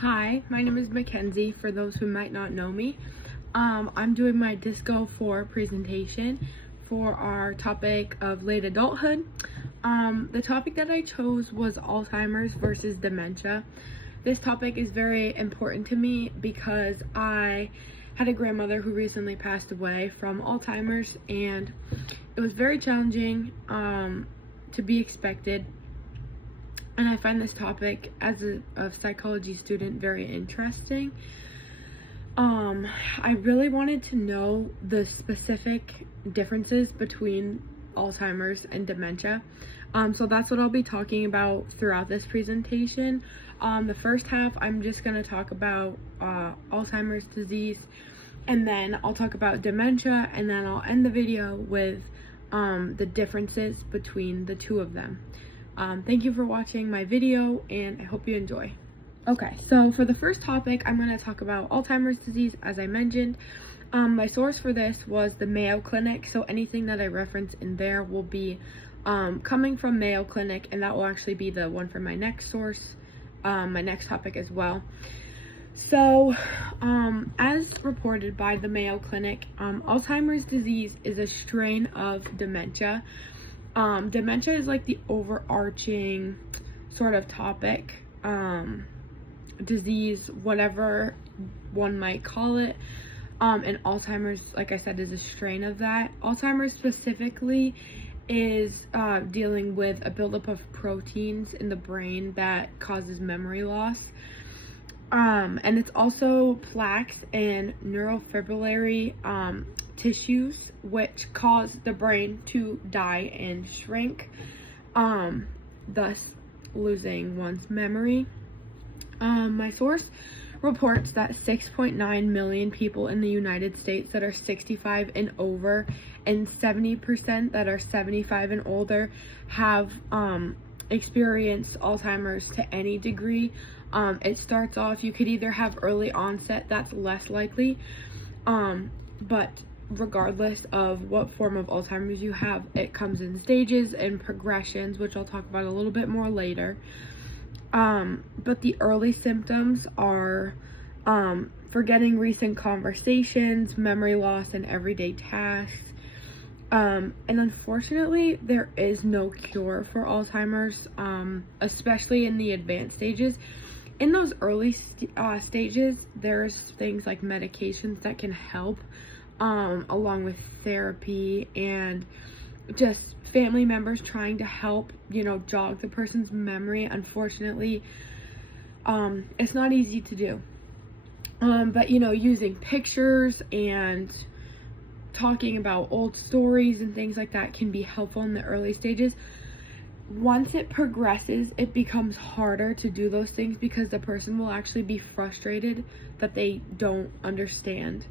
Hi, my name is Mackenzie, for those who might not know me. I'm doing my Disco 4 presentation for our topic of late adulthood. The topic that I chose was Alzheimer's versus dementia. This topic is very important to me because I had a grandmother who recently passed away from Alzheimer's, and it was very challenging to be expected. And I find this topic as a psychology student very interesting. I really wanted to know the specific differences between Alzheimer's and dementia. So that's what I'll be talking about throughout this presentation. The first half, I'm just going to talk about Alzheimer's disease, and then I'll talk about dementia, and then I'll end the video with the differences between the two of them. Thank you for watching my video, and I hope you enjoy. Okay, so for the first topic, I'm going to talk about Alzheimer's disease, as I mentioned. My source for this was the Mayo Clinic, so anything that I reference in there will be coming from Mayo Clinic, and that will actually be the one for my next source, my next topic as well. So, as reported by the Mayo Clinic, Alzheimer's disease is a strain of dementia. Dementia is like the overarching sort of topic, disease, whatever one might call it. And Alzheimer's, like I said, is a strain of that. Alzheimer's specifically is dealing with a buildup of proteins in the brain that causes memory loss. And it's also plaques and neurofibrillary tissues, which cause the brain to die and shrink, thus losing one's memory. My source reports that 6.9 million people in the United States that are 65 and over, and 70% that are 75 and older have experienced Alzheimer's to any degree. It starts off, you could either have early onset, that's less likely, but regardless of what form of Alzheimer's you have, it comes in stages and progressions, which I'll talk about a little bit more later. But the early symptoms are forgetting recent conversations, memory loss in everyday tasks. And unfortunately, there is no cure for Alzheimer's, especially in the advanced stages. In those early stages, there's things like medications that can help, along with therapy and just family members trying to help, jog the person's memory. Unfortunately, it's not easy to do. But, using pictures and talking about old stories and things like that can be helpful in the early stages. Once it progresses, it becomes harder to do those things because the person will actually be frustrated that they don't understand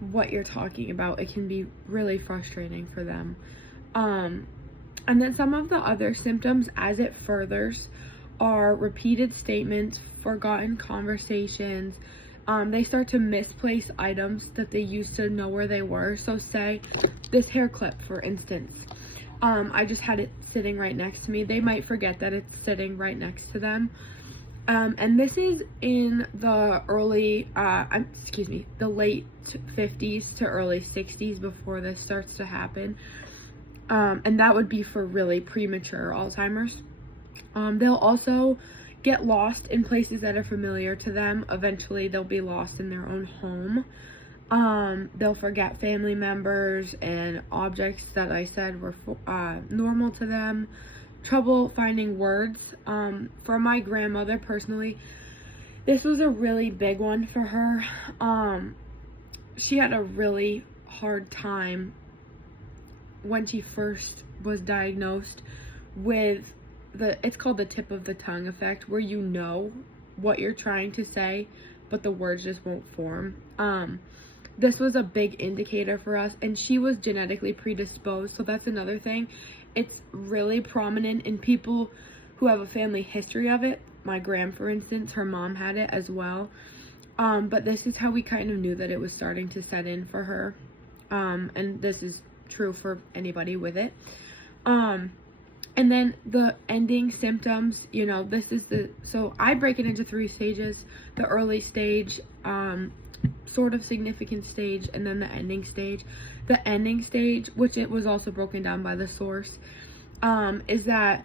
what you're talking about. It can be really frustrating for them. And then some of the other symptoms as it furthers are repeated statements, forgotten conversations. They start to misplace items that they used to know where they were. So say this hair clip, for instance. I just had it sitting right next to me. They might forget that it's sitting right next to them. And this is in the the late 50s to early 60s before this starts to happen. And that would be for really premature Alzheimer's. They'll also get lost in places that are familiar to them. Eventually, they'll be lost in their own home. They'll forget family members and objects that I said were normal to them. Trouble finding words. For my grandmother personally, this was a really big one for her. She had a really hard time when she first was diagnosed with it's called the tip of the tongue effect, where you know what you're trying to say, but the words just won't form. This was a big indicator for us, and she was genetically predisposed, so that's another thing. It's really prominent in people who have a family history of it. My gram, for instance, her mom had it as well. But this is how we kind of knew that it was starting to set in for her. And this is true for anybody with it. And then the ending symptoms, this is so I break it into 3 stages: the early stage, sort of significant stage, and then the ending stage. The ending stage, which it was also broken down by the source, is that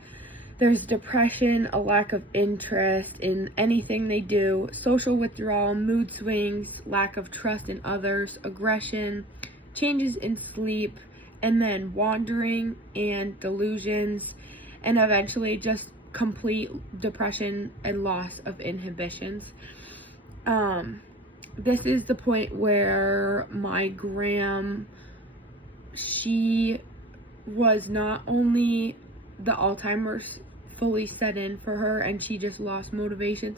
there's depression, a lack of interest in anything they do, social withdrawal, mood swings, lack of trust in others, aggression, changes in sleep, and then wandering and delusions, and eventually just complete depression and loss of inhibitions. This is the point where my gram, she was not only the Alzheimer's fully set in for her and she just lost motivations,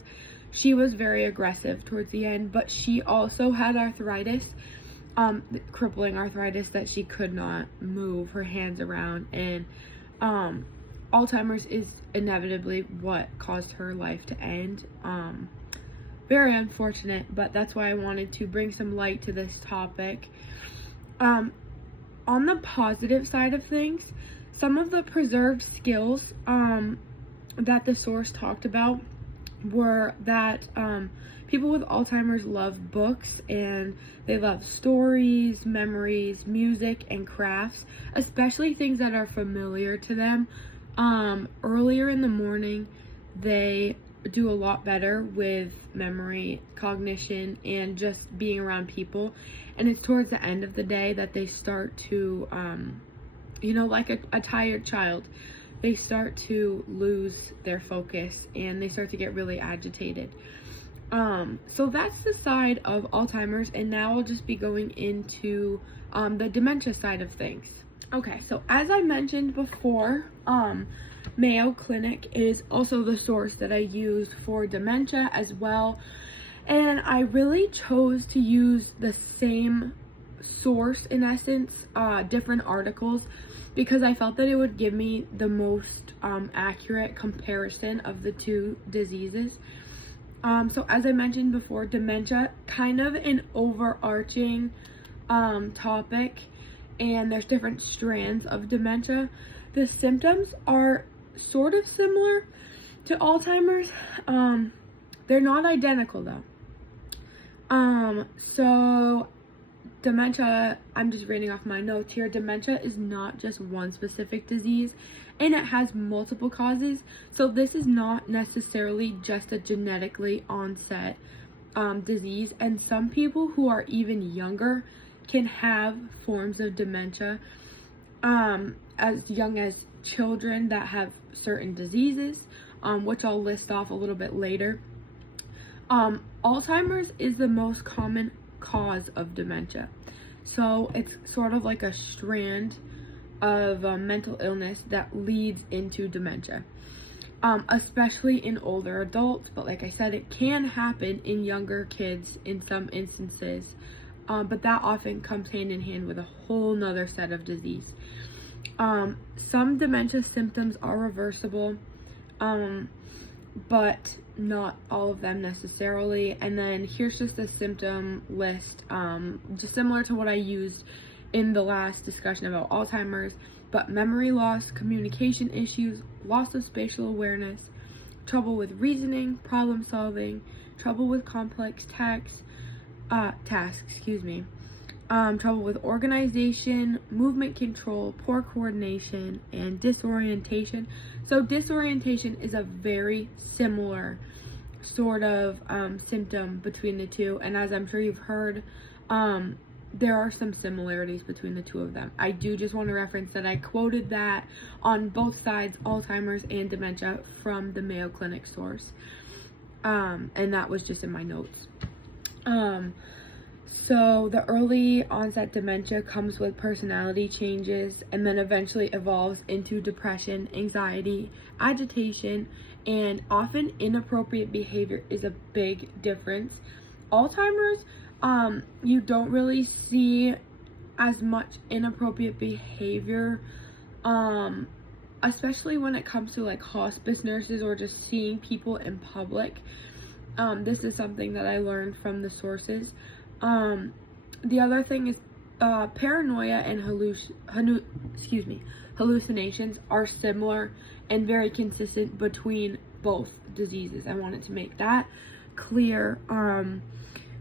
she was very aggressive towards the end, but she also had arthritis, crippling arthritis that she could not move her hands around, and Alzheimer's is inevitably what caused her life to end. Very unfortunate, but that's why I wanted to bring some light to this topic. On the positive side of things, some of the preserved skills that the source talked about were that people with Alzheimer's love books, and they love stories, memories, music, and crafts, especially things that are familiar to them. Earlier in the morning, they do a lot better with memory, cognition, and just being around people. And it's towards the end of the day that they start to, like a tired child, they start to lose their focus and they start to get really agitated. So that's the side of Alzheimer's, and now I'll just be going into the dementia side of things. Okay, so as I mentioned before, Mayo Clinic is also the source that I use for dementia as well, and I really chose to use the same source, in essence, different articles, because I felt that it would give me the most accurate comparison of the two diseases. So as I mentioned before, dementia, kind of an overarching topic, and there's different strands of dementia. The symptoms are sort of similar to Alzheimer's. They're not identical though. So dementia, I'm just reading off my notes here. Dementia is not just one specific disease, and it has multiple causes. So this is not necessarily just a genetically onset disease, and some people who are even younger can have forms of dementia, as young as children that have certain diseases, which I'll list off a little bit later. Alzheimer's is the most common cause of dementia. So it's sort of like a strand of mental illness that leads into dementia, especially in older adults. But like I said, it can happen in younger kids in some instances, but that often comes hand in hand with a whole nother set of disease. Some dementia symptoms are reversible, but not all of them necessarily. And then here's just a symptom list, just similar to what I used in the last discussion about Alzheimer's, but memory loss, communication issues, loss of spatial awareness, trouble with reasoning, problem solving, trouble with complex tasks, trouble with organization, movement control, poor coordination, and disorientation. So disorientation is a very similar sort of symptom between the two, and as I'm sure you've heard, there are some similarities between the two of them. I do just want to reference that I quoted that on both sides, Alzheimer's and dementia, from the Mayo Clinic source, and that was just in my notes. So the early onset dementia comes with personality changes and then eventually evolves into depression, anxiety, agitation, and often inappropriate behavior is a big difference. Alzheimer's, you don't really see as much inappropriate behavior, especially when it comes to like hospice nurses or just seeing people in public. This is something that I learned from the sources. The other thing is paranoia and hallucinations are similar and very consistent between both diseases. I wanted to make that clear.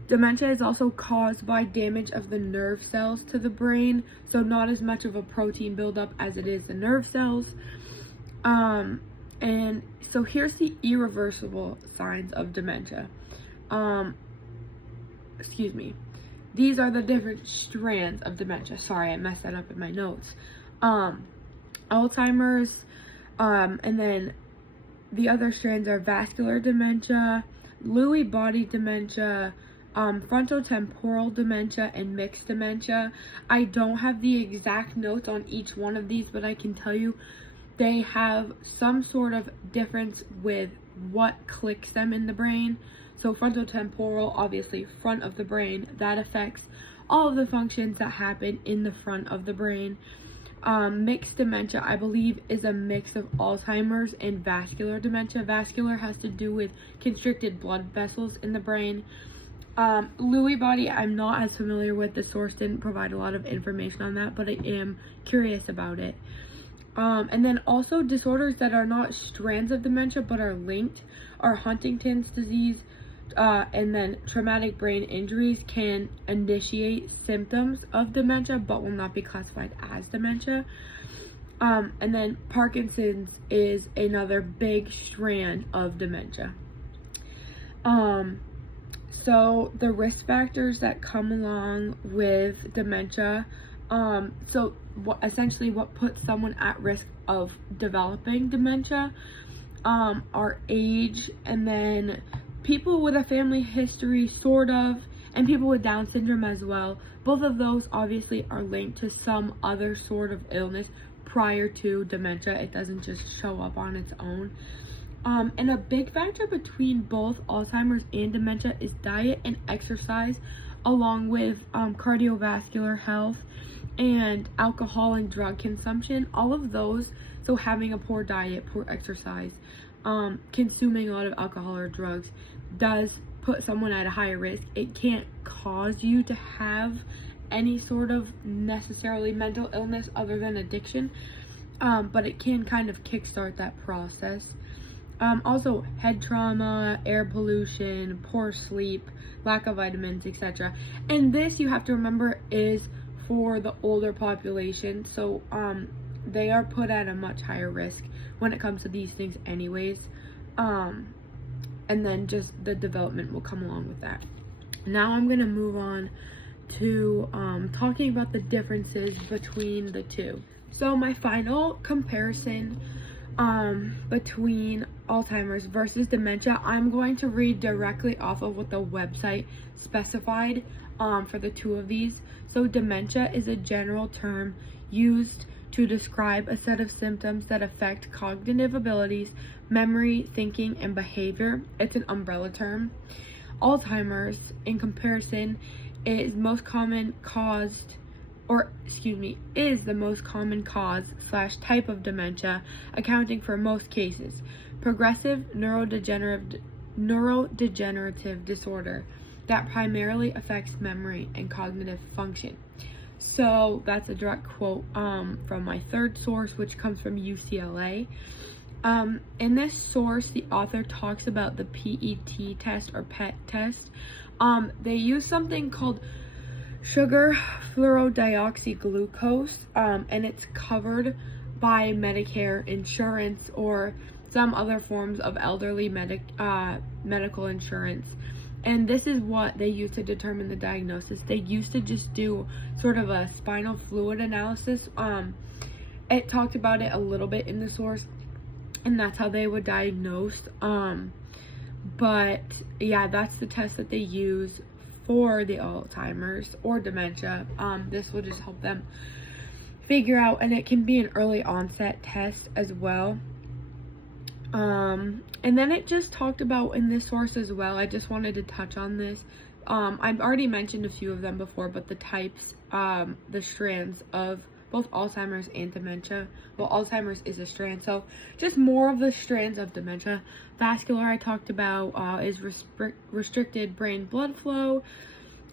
Dementia is also caused by damage of the nerve cells to the brain, so not as much of a protein buildup as it is the nerve cells. And so here's the irreversible signs of dementia. These are the different strands of dementia. Sorry, I messed that up in my notes. Alzheimer's, and then the other strands are vascular dementia, Lewy body dementia, frontotemporal dementia, and mixed dementia. I don't have the exact notes on each one of these, but I can tell you they have some sort of difference with what clicks them in the brain. So frontotemporal, obviously front of the brain, that affects all of the functions that happen in the front of the brain. Mixed dementia, I believe, is a mix of Alzheimer's and vascular dementia. Vascular has to do with constricted blood vessels in the brain. Lewy body, I'm not as familiar with. The source didn't provide a lot of information on that, but I am curious about it. And then also disorders that are not strands of dementia but are linked are Huntington's disease, and then traumatic brain injuries can initiate symptoms of dementia but will not be classified as dementia. And then Parkinson's is another big strand of dementia. So the risk factors that come along with dementia, essentially what puts someone at risk of developing dementia are age, and then people with a family history, sort of, and people with Down syndrome as well. Both of those obviously are linked to some other sort of illness prior to dementia. It doesn't just show up on its own. And a big factor between both Alzheimer's and dementia is diet and exercise, along with cardiovascular health and alcohol and drug consumption. All of those, so having a poor diet, poor exercise, consuming a lot of alcohol or drugs does put someone at a higher risk. It can't cause you to have any sort of necessarily mental illness other than addiction, but it can kind of kickstart that process. Also head trauma, air pollution, poor sleep, lack of vitamins, etc. And this, you have to remember, is for the older population, so they are put at a much higher risk when it comes to these things anyways. And then just the development will come along with that. Now I'm going to move on to talking about the differences between the two. So my final comparison between Alzheimer's versus dementia, I'm going to read directly off of what the website specified for the two of these. So dementia is a general term used to describe a set of symptoms that affect cognitive abilities, memory, thinking, and behavior. It's an umbrella term. Alzheimer's, in comparison, is the most common cause / type of dementia, accounting for most cases. Progressive neurodegenerative disorder that primarily affects memory and cognitive function. So that's a direct quote from my third source, which comes from UCLA. In this source, the author talks about the PET test or PET test. They use something called sugar fluorodeoxyglucose, and it's covered by Medicare insurance or some other forms of elderly medical insurance. And this is what they use to determine the diagnosis. They used to just do sort of a spinal fluid analysis. It talked about it a little bit in the source, and that's how they would diagnose. But yeah, that's the test that they use for the Alzheimer's or dementia. This will just help them figure out, and it can be an early onset test as well. And then it just talked about in this source as well, I just wanted to touch on this. I've already mentioned a few of them before, but the types, the strands of both Alzheimer's and dementia. Well, Alzheimer's is a strand, so just more of the strands of dementia. Vascular, I talked about, is restricted brain blood flow.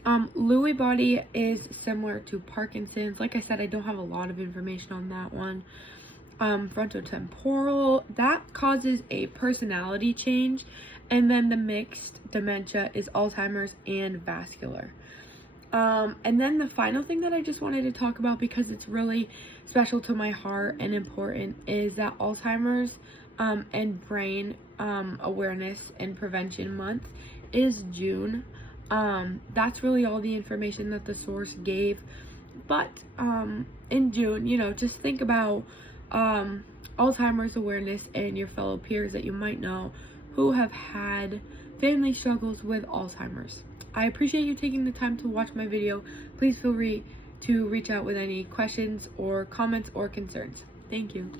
Lewy body is similar to Parkinson's. Like I said, I don't have a lot of information on that one. Frontotemporal, that causes a personality change. And then the mixed dementia is Alzheimer's and vascular. And then the final thing that I just wanted to talk about, because it's really special to my heart and important, is that Alzheimer's and Brain Awareness and Prevention Month is June. That's really all the information that the source gave. But in June, you know, just think about Alzheimer's awareness and your fellow peers that you might know who have had family struggles with Alzheimer's. I appreciate you taking the time to watch my video. Please feel free to reach out with any questions or comments or concerns. Thank you.